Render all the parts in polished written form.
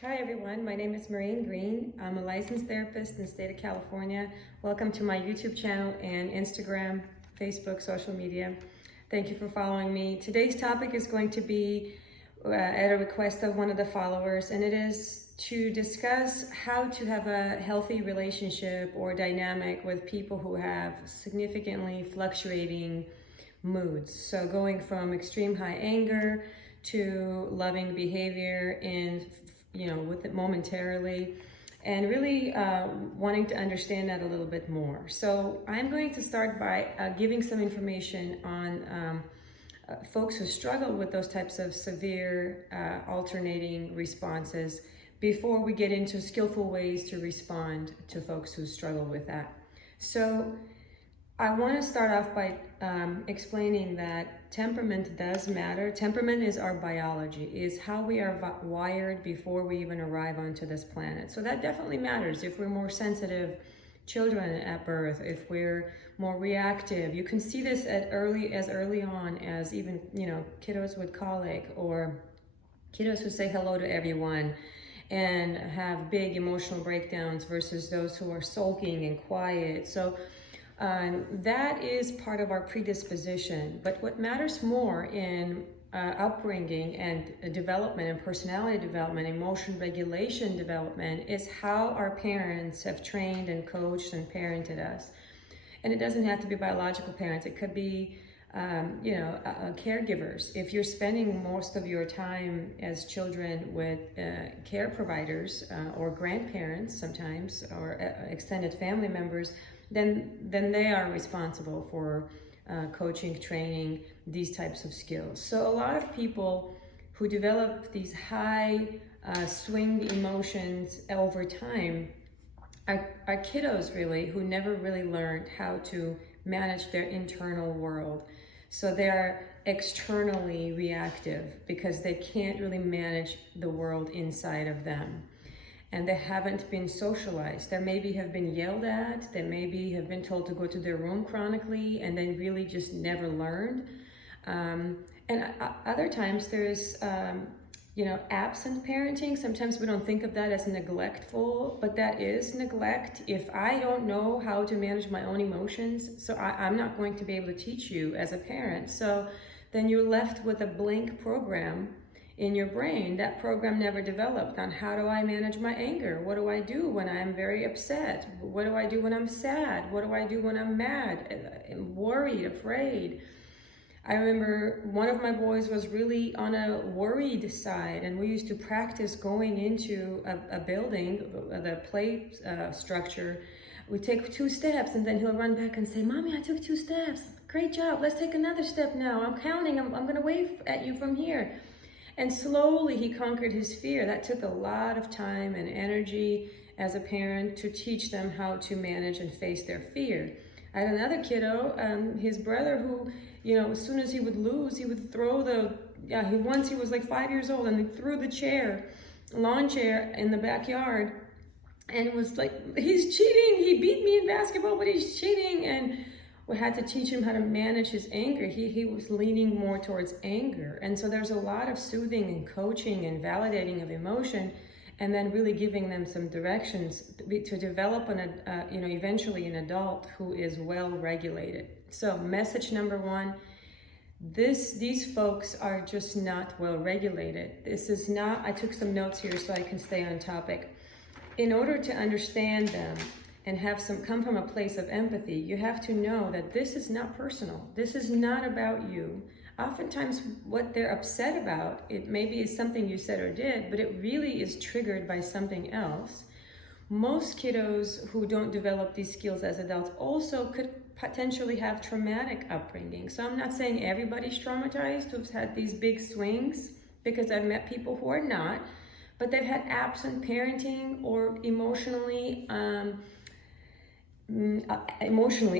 Hi everyone, my name is Maureen Green. I'm a licensed therapist in the state of California. Welcome to my YouTube channel and Instagram, Facebook, social media. Thank you for following me. Today's topic is going to be at a request of one of the followers, and it is to discuss how to have a healthy relationship or dynamic with people who have significantly fluctuating moods. So going from extreme high anger to loving behavior and with it momentarily, and really wanting to understand that a little bit more. So I'm going to start by giving some information on folks who struggle with those types of severe alternating responses before we get into skillful ways to respond to folks who struggle with that. So I want to start off by explaining that temperament does matter. Temperament is our biology, is how we are wired before we even arrive onto this planet. So that definitely matters. If we're more sensitive children at birth, if we're more reactive, you can see this as early on as even, kiddos with colic or kiddos who say hello to everyone and have big emotional breakdowns versus those who are sulking and quiet. So that is part of our predisposition. But what matters more in upbringing and development and personality development, emotion regulation development, is how our parents have trained and coached and parented us. And it doesn't have to be biological parents. It could be, caregivers. If you're spending most of your time as children with care providers or grandparents sometimes, or extended family members, then they are responsible for coaching, training, these types of skills. So a lot of people who develop these high swing emotions over time are kiddos really who never really learned how to manage their internal world. So they are externally reactive because they can't really manage the world inside of them. And they haven't been socialized. They maybe have been yelled at, they maybe have been told to go to their room chronically, and they really just never learned. And other times there's, absent parenting. Sometimes we don't think of that as neglectful, but that is neglect. If I don't know how to manage my own emotions, so I'm not going to be able to teach you as a parent. So then you're left with a blank program in your brain. That program never developed on how do I manage my anger? What do I do when I'm very upset? What do I do when I'm sad? What do I do when I'm mad, worried, afraid? I remember one of my boys was really on a worried side, and we used to practice going into a building, the play structure. We take 2 steps and then he'll run back and say, "Mommy, I took 2 steps. Great job. Let's take another step now. I'm counting. I'm going to wave at you from here." And slowly he conquered his fear. That took a lot of time and energy as a parent to teach them how to manage and face their fear. I had another kiddo, his brother, who, as soon as he would lose, he would throw once he was like 5 years old, and he threw the lawn chair in the backyard, and was like, "He's cheating. He beat me in basketball, but he's cheating." And we had to teach him how to manage his anger. He was leaning more towards anger. And so there's a lot of soothing and coaching and validating of emotion, and then really giving them some directions to develop eventually an adult who is well regulated. So message number 1, these folks are just not well regulated. This is not, I took some notes here so I can stay on topic. In order to understand them and come from a place of empathy, you have to know that this is not personal. This is not about you. Oftentimes what they're upset about, it maybe is something you said or did, but it really is triggered by something else. Most kiddos who don't develop these skills as adults also could potentially have traumatic upbringing. So I'm not saying everybody's traumatized who's had these big swings, because I've met people who are not, but they've had absent parenting or emotionally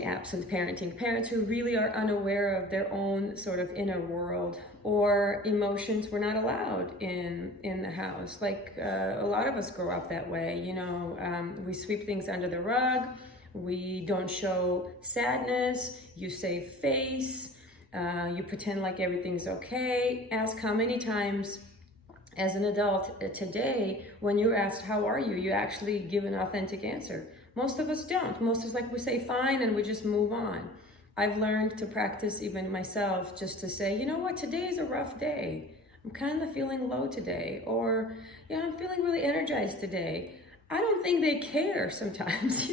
absent parenting, parents who really are unaware of their own sort of inner world, or emotions were not allowed in the house. Like a lot of us grow up that way, we sweep things under the rug, we don't show sadness, you save face, you pretend like everything's okay. Ask how many times as an adult today, when you're asked, how are you? You actually give an authentic answer. Most of us don't. Most of us, like, we say fine and we just move on. I've learned to practice, even myself, just to say, you know what, today is a rough day. I'm kind of feeling low today. Or, I'm feeling really energized today. I don't think they care sometimes,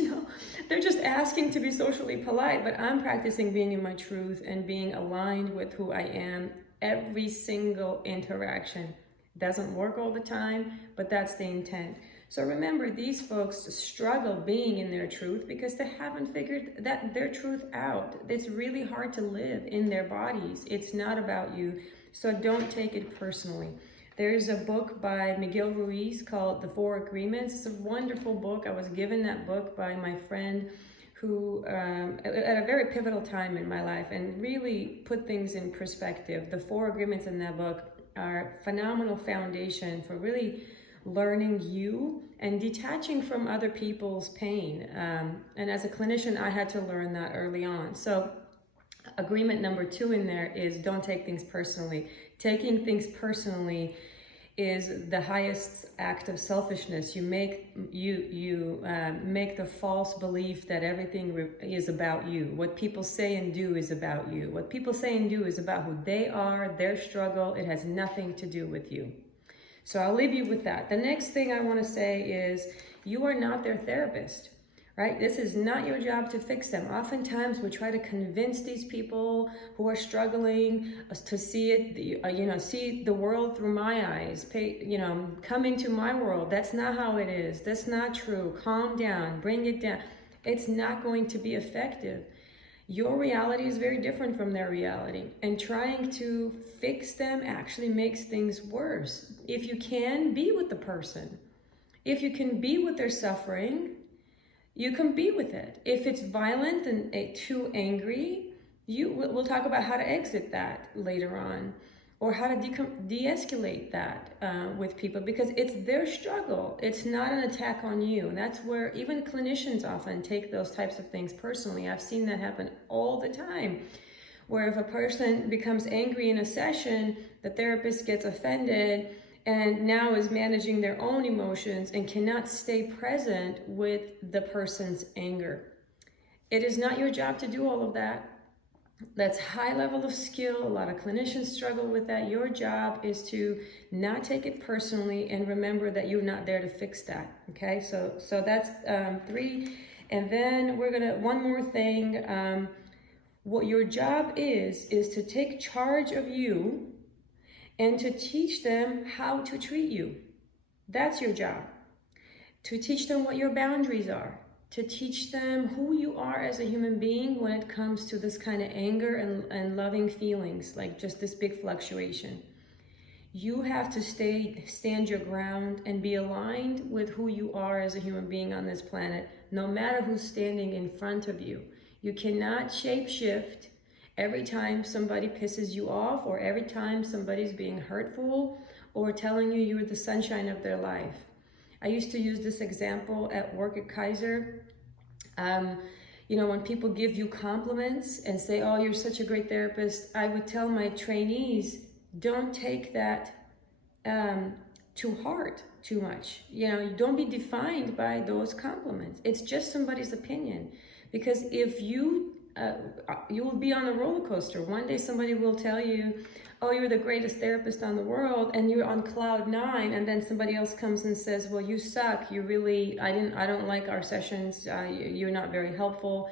They're just asking to be socially polite, but I'm practicing being in my truth and being aligned with who I am every single interaction. Doesn't work all the time, but that's the intent. So remember, these folks struggle being in their truth because they haven't figured their truth out. It's really hard to live in their bodies. It's not about you, so don't take it personally. There's a book by Miguel Ruiz called The Four Agreements. It's a wonderful book. I was given that book by my friend who, at a very pivotal time in my life, and really put things in perspective. The Four Agreements in that book are a phenomenal foundation for really learning you and detaching from other people's pain. And as a clinician, I had to learn that early on. So agreement number 2 in there is don't take things personally. Taking things personally is the highest act of selfishness. You make the false belief that everything is about you. What people say and do is about you. What people say and do is about who they are, their struggle. It has nothing to do with you. So I'll leave you with that. The next thing I want to say is you are not their therapist. Right? This is not your job to fix them. Oftentimes we try to convince these people who are struggling to see it, see the world through my eyes, come into my world. That's not how it is. That's not true. Calm down, bring it down. It's not going to be effective. Your reality is very different from their reality, and trying to fix them actually makes things worse. If you can, be with the person. If you can be with their suffering, you can be with it. If it's violent and too angry, we'll talk about how to exit that later on, or how to de-escalate that with people, because it's their struggle. It's not an attack on you. And that's where even clinicians often take those types of things personally. I've seen that happen all the time, where if a person becomes angry in a session, the therapist gets offended and now is managing their own emotions and cannot stay present with the person's anger. It is not your job to do all of that. That's high level of skill. A lot of clinicians struggle with that. Your job is to not take it personally and remember that you're not there to fix that. Okay, so that's 3. And then one more thing. What your job is to take charge of you and to teach them how to treat you. That's your job. To teach them what your boundaries are. To teach them who you are as a human being when it comes to this kind of anger and loving feelings, like just this big fluctuation. You have to stand your ground and be aligned with who you are as a human being on this planet, no matter who's standing in front of you. You cannot shapeshift every time somebody pisses you off, or every time somebody's being hurtful or telling you you're the sunshine of their life. I used to use this example at work at Kaiser. When people give you compliments and say, oh, you're such a great therapist, I would tell my trainees, don't take that to heart too much. Don't be defined by those compliments. It's just somebody's opinion. Because if you will be on a roller coaster. One day somebody will tell you, oh, you're the greatest therapist on the world, and you're on cloud 9, and then somebody else comes and says, well, you suck. I don't like our sessions. You're not very helpful.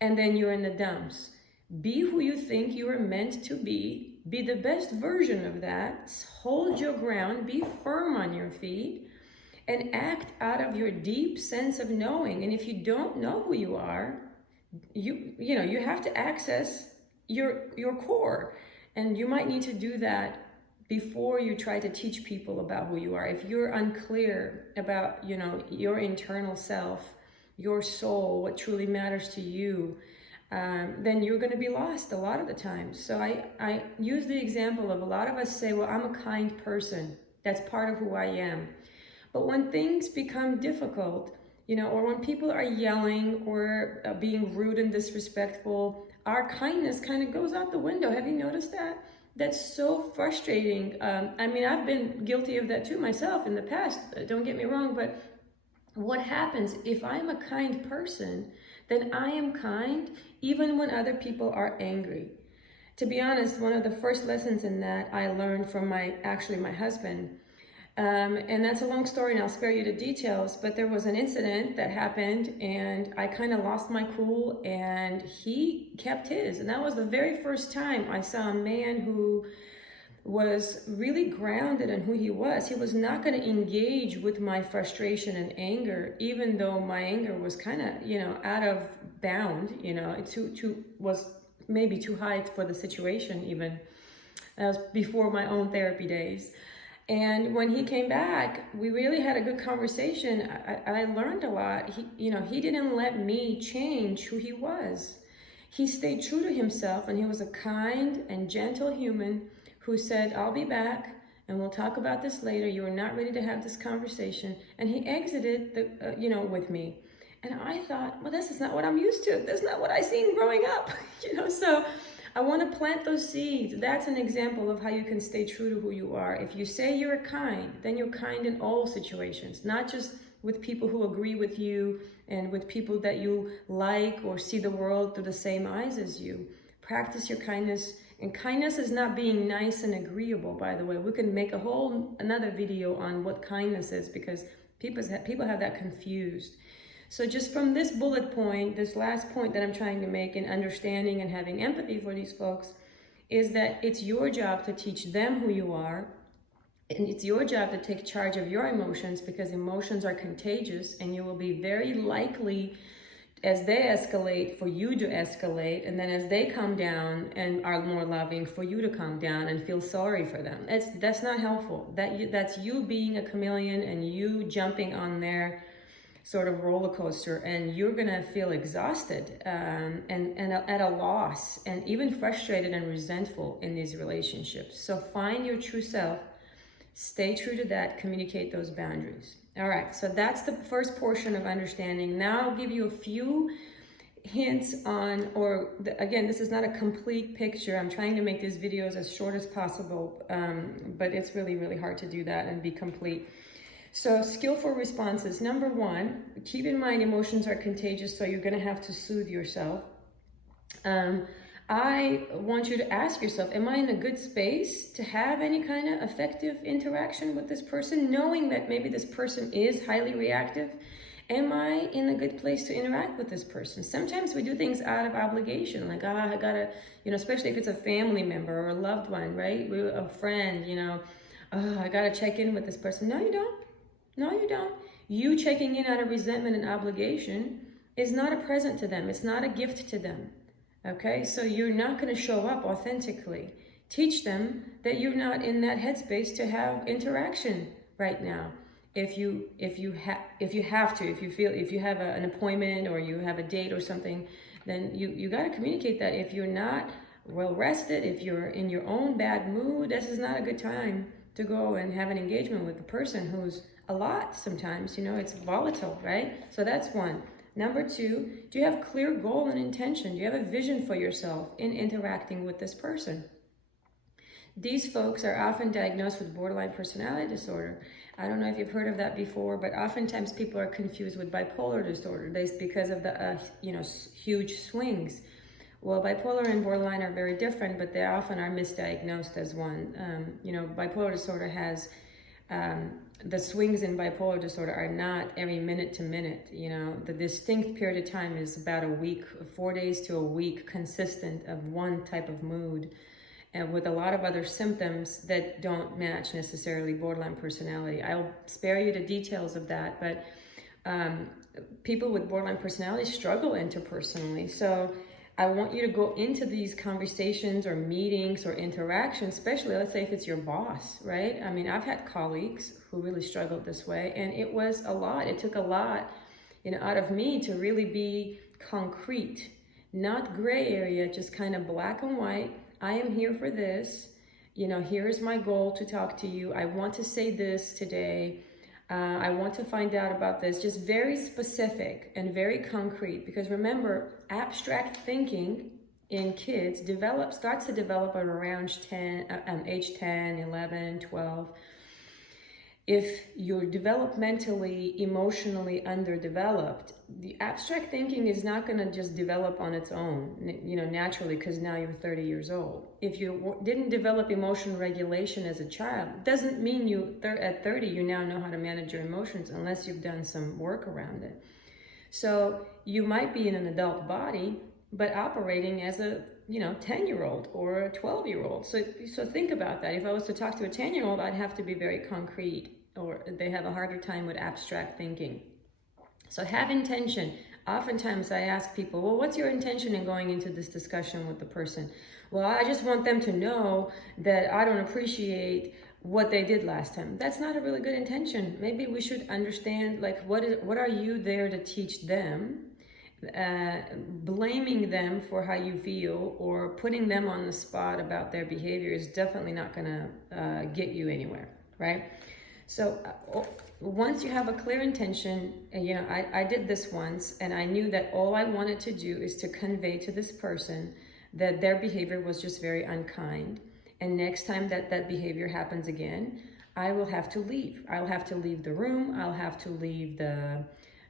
And then you're in the dumps. Be who you think you are meant to be. Be the best version of that. Hold your ground. Be firm on your feet. And act out of your deep sense of knowing. And if you don't know who you are, you have to access your core, and you might need to do that before you try to teach people about who you are. If you're unclear about your internal self, your soul, what truly matters to you, then you're going to be lost a lot of the time. So I use the example of a lot of us say, well, I'm a kind person. That's part of who I am. But when things become difficult, or when people are yelling or being rude and disrespectful, our kindness kind of goes out the window. Have you noticed that? That's so frustrating. I mean, I've been guilty of that too myself in the past, don't get me wrong, but what happens if I'm a kind person, then I am kind even when other people are angry. To be honest, one of the first lessons in that I learned from my husband. And that's a long story, and I'll spare you the details, but there was an incident that happened, and I kind of lost my cool, and he kept his. And that was the very first time I saw a man who was really grounded in who he was. He was not going to engage with my frustration and anger, even though my anger was kind of, out of bound, it was maybe too high for the situation even. That was before my own therapy days. And when he came back, we really had a good conversation. I learned a lot. He didn't let me change who he was. He stayed true to himself, and he was a kind and gentle human who said, I'll be back and we'll talk about this later. You are not ready to have this conversation. And he exited with me. And I thought, well, this is not what I'm used to. That's not what I seen growing up. So I want to plant those seeds. That's an example of how you can stay true to who you are. If you say you're kind, then you're kind in all situations, not just with people who agree with you and with people that you like or see the world through the same eyes as you. Practice your kindness. And kindness is not being nice and agreeable, by the way. We can make another video on what kindness is, because people have that confused. So just from this bullet point, this last point that I'm trying to make in understanding and having empathy for these folks, is that it's your job to teach them who you are. And it's your job to take charge of your emotions, because emotions are contagious, and you will be very likely, as they escalate, for you to escalate, and then as they calm down and are more loving, for you to calm down and feel sorry for them. That's not helpful. That's you being a chameleon and you jumping on their sort of roller coaster, and you're gonna feel exhausted and at a loss, and even frustrated and resentful in these relationships. So find your true self, stay true to that, communicate those boundaries. All right, so that's the first portion of understanding. Now I'll give you a few hints on, again, this is not a complete picture. I'm trying to make these videos as short as possible, but it's really, really hard to do that and be complete. So skillful responses. Number one, keep in mind emotions are contagious, so you're gonna have to soothe yourself. I want you to ask yourself, am I in a good space to have any kind of effective interaction with this person, knowing that maybe this person is highly reactive? Am I in a good place to interact with this person? Sometimes we do things out of obligation, like, I gotta, especially if it's a family member or a loved one, right? A friend, I gotta check in with this person. No, you don't. No, you don't. You checking in out of resentment and obligation is not a present to them. It's not a gift to them. Okay, so you're not going to show up authentically. Teach them that you're not in that headspace to have interaction right now. If you have an appointment or you have a date or something, then you got to communicate that. If you're not well rested, if you're in your own bad mood, this is not a good time to go and have an engagement with a person who's a lot sometimes. It's volatile, right? So that's one. Number two, do you have clear goal and intention? Do you have a vision for yourself in interacting with this person? These folks are often diagnosed with borderline personality disorder. I don't know if you've heard of that before, but oftentimes people are confused with bipolar disorder because of the huge swings. Well, bipolar and borderline are very different, but they often are misdiagnosed as one. Bipolar disorder has the swings in bipolar disorder are not every minute to minute. The distinct period of time is about a week, 4 days to a week, consistent of one type of mood, and with a lot of other symptoms that don't match necessarily borderline personality. I'll spare you the details of that, but people with borderline personality struggle interpersonally. So I want you to go into these conversations or meetings or interactions, especially let's say if it's your boss, right? I mean, I've had colleagues who really struggled this way, and it was a lot. It took a lot, out of me to really be concrete, not gray area, just kind of black and white. I am here for this. Here is my goal to talk to you. I want to say this today. I want to find out about this. Just very specific and very concrete, because remember, abstract thinking in kids starts to develop at around age 10, 11, 12. If you're developmentally, emotionally underdeveloped, the abstract thinking is not going to just develop on its own, naturally, because now you're 30 years old. If you didn't develop emotional regulation as a child, doesn't mean at 30 you now know how to manage your emotions unless you've done some work around it. So you might be in an adult body, but operating as a 10-year-old or a 12-year-old. So think about that. If I was to talk to a 10-year-old, I'd have to be very concrete, or they have a harder time with abstract thinking. So have intention. Oftentimes I ask people, well, what's your intention in going into this discussion with the person? Well, I just want them to know that I don't appreciate what they did last time. That's not a really good intention. Maybe we should understand, like, what are you there to teach them? Blaming them for how you feel or putting them on the spot about their behavior is definitely not going to get you anywhere, right? So once you have a clear intention, I did this once, and I knew that all I wanted to do is to convey to this person that their behavior was just very unkind. And next time that behavior happens again, I will have to leave. I'll have to leave the room. I'll have to leave the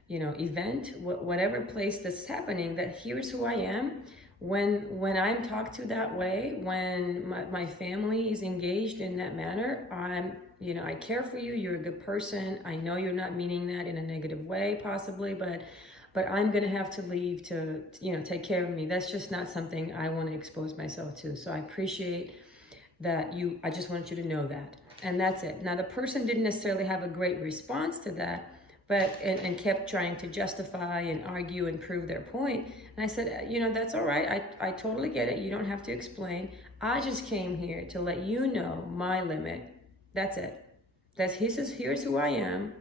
event, whatever place that's happening, that here's who I am. When I'm talked to that way, when my family is engaged in that manner, I care for you, you're a good person. I know you're not meaning that in a negative way, possibly, but I'm gonna have to leave to take care of me. That's just not something I want to expose myself to. So I appreciate that I just want you to know that. And that's it. Now, the person didn't necessarily have a great response to that, but and kept trying to justify and argue and prove their point. And I said, that's all right. I totally get it. You don't have to explain. I just came here to let you know my limit. That's it. Here's who I am,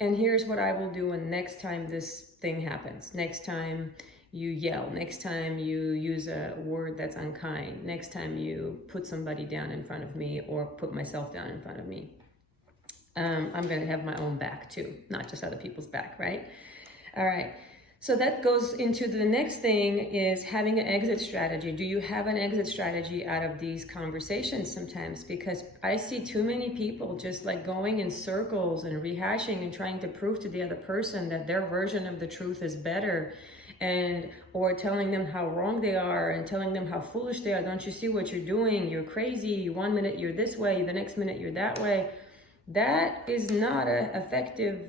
and here's what I will do when next time this thing happens. Next time you yell, next time you use a word that's unkind, next time you put somebody down in front of me or put myself down in front of me. I'm going to have my own back too, not just other people's back, right? All right. So that goes into the next thing, is having an exit strategy. Do you have an exit strategy out of these conversations sometimes? Because I see too many people just like going in circles and rehashing and trying to prove to the other person that their version of the truth is better, or telling them how wrong they are and telling them how foolish they are. Don't you see what you're doing? You're crazy. One minute you're this way, the next minute you're that way. That is not an effective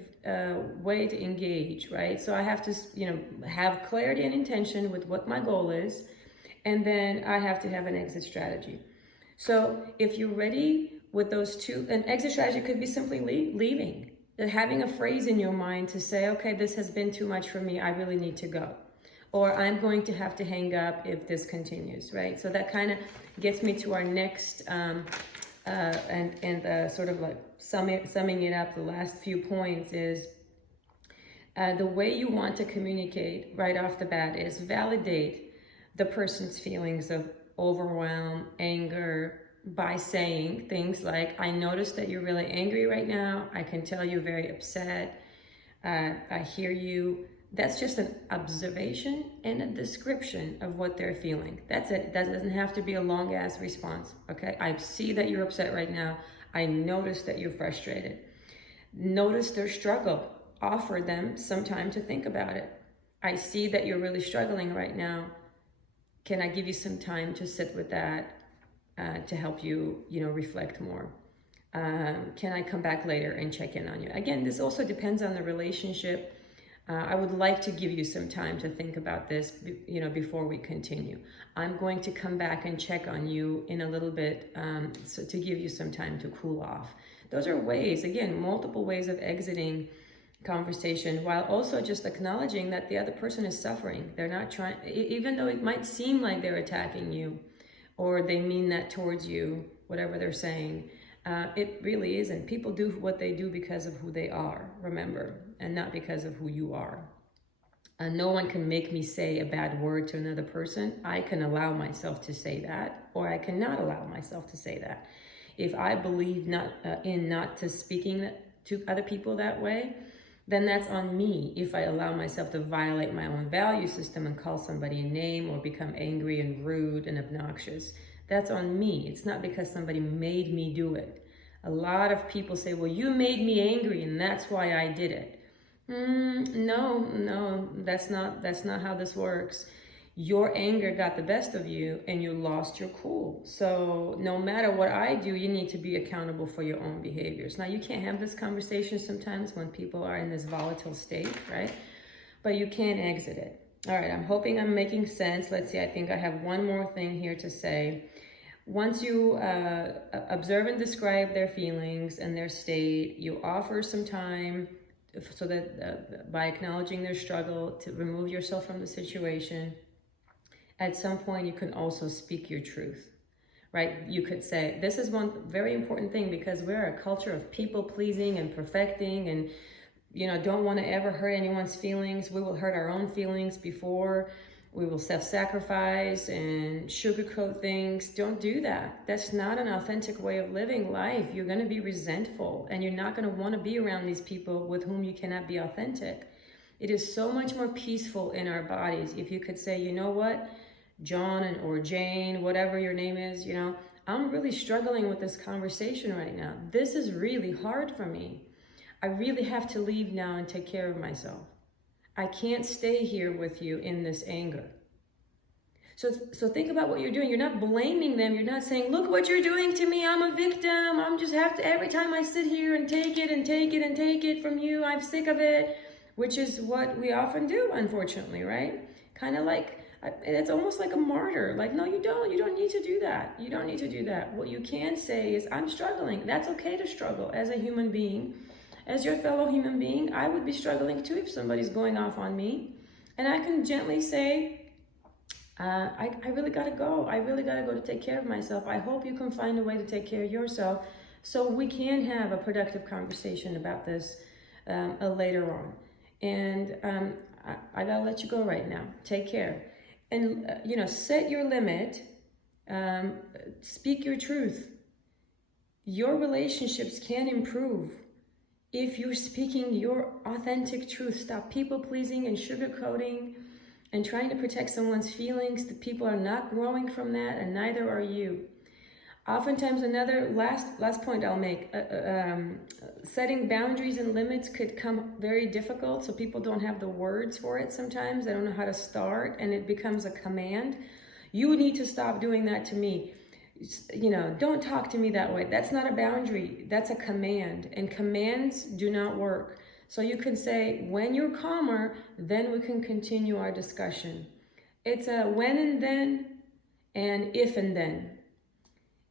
way to engage, right? So I have to, have clarity and intention with what my goal is, and then I have to have an exit strategy. So if you're ready with those two, an exit strategy could be simply leaving, having a phrase in your mind to say, okay, this has been too much for me. I really need to go. Or I'm going to have to hang up if this continues, right? So that kind of gets me to our next, sort of like summing it up, the last few points is the way you want to communicate right off the bat is validate the person's feelings of overwhelm, anger, by saying things like, I notice that you're really angry right now. I can tell you're very upset. I hear you. That's just an observation and a description of what they're feeling. That's it. That doesn't have to be a long ass response. Okay. I see that you're upset right now. I notice that you're frustrated. Notice their struggle. Offer them some time to think about it. I see that you're really struggling right now. Can I give you some time to sit with that, to help you, reflect more? Can I come back later and check in on you? Again, this also depends on the relationship. I would like to give you some time to think about this, before we continue. I'm going to come back and check on you in a little bit, so to give you some time to cool off. Those are ways, again, multiple ways of exiting conversation, while also just acknowledging that the other person is suffering. They're not trying, even though it might seem like they're attacking you, or they mean that towards you, whatever they're saying. It really isn't. People do what they do because of who they are, remember, and not because of who you are. No one can make me say a bad word to another person. I can allow myself to say that, or I cannot allow myself to say that. If I believe not to speaking to other people that way, then that's on me if I allow myself to violate my own value system and call somebody a name or become angry and rude and obnoxious. That's on me. It's not because somebody made me do it. A lot of people say, well, you made me angry and that's why I did it. No, that's not how this works. Your anger got the best of you and you lost your cool. So no matter what I do, you need to be accountable for your own behaviors. Now, you can't have this conversation sometimes when people are in this volatile state, right? But you can exit it. All right, I'm hoping I'm making sense. Let's see, I think I have one more thing here to say. Once you observe and describe their feelings and their state, you offer some time so that by acknowledging their struggle to remove yourself from the situation. At some point, you can also speak your truth, right? You could say, this is one very important thing because we're a culture of people pleasing and perfecting and, don't want to ever hurt anyone's feelings. We will hurt our own feelings before we will self-sacrifice and sugarcoat things. Don't do that. That's not an authentic way of living life. You're going to be resentful and you're not going to want to be around these people with whom you cannot be authentic. It is so much more peaceful in our bodies if you could say, you know what, John or Jane, whatever your name is, I'm really struggling with this conversation right now. This is really hard for me. I really have to leave now and take care of myself. I can't stay here with you in this anger. So think about what you're doing. You're not blaming them. You're not saying, look what you're doing to me. I'm a victim. I'm just have to, every time I sit here and take it and take it and take it from you, I'm sick of it, which is what we often do, unfortunately, right? Kind of like, it's almost like a martyr. Like, no, you don't need to do that. You don't need to do that. What you can say is, I'm struggling. That's okay to struggle as a human being. As your fellow human being, I would be struggling too if somebody's going off on me. And I can gently say, I really gotta go. I really gotta go to take care of myself. I hope you can find a way to take care of yourself so we can have a productive conversation about this later on. And I gotta let you go right now. Take care. And, set your limit. Speak your truth. Your relationships can improve if you're speaking your authentic truth. Stop people pleasing and sugarcoating and trying to protect someone's feelings. The people are not growing from that, and neither are you. Oftentimes, another last point I'll make, setting boundaries and limits could come very difficult, so people don't have the words for it sometimes. They don't know how to start, and it becomes a command. You need to stop doing that to me. Don't talk to me that way. That's not a boundary. That's a command, and commands do not work. So you can say, when you're calmer, then we can continue our discussion. It's a when and then, and if and then.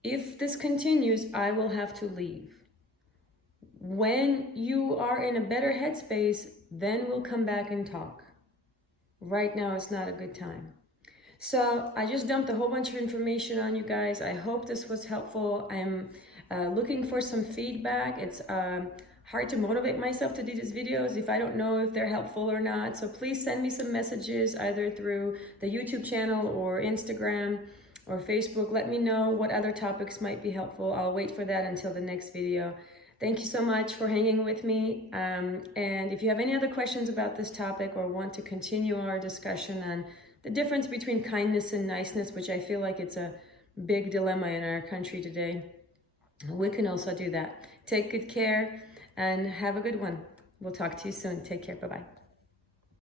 If this continues, I will have to leave. When you are in a better headspace, then we'll come back and talk. Right now, it's not a good time. So I just dumped a whole bunch of information on you guys. I hope this was helpful. I'm looking for some feedback. It's hard to motivate myself to do these videos if I don't know if they're helpful or not. So please send me some messages either through the YouTube channel or Instagram or Facebook. Let me know what other topics might be helpful. I'll wait for that until the next video. Thank you so much for hanging with me. And if you have any other questions about this topic or want to continue our discussion on the difference between kindness and niceness, which I feel like it's a big dilemma in our country today, we can also do that. Take good care and have a good one. We'll talk to you soon. Take care. Bye-bye.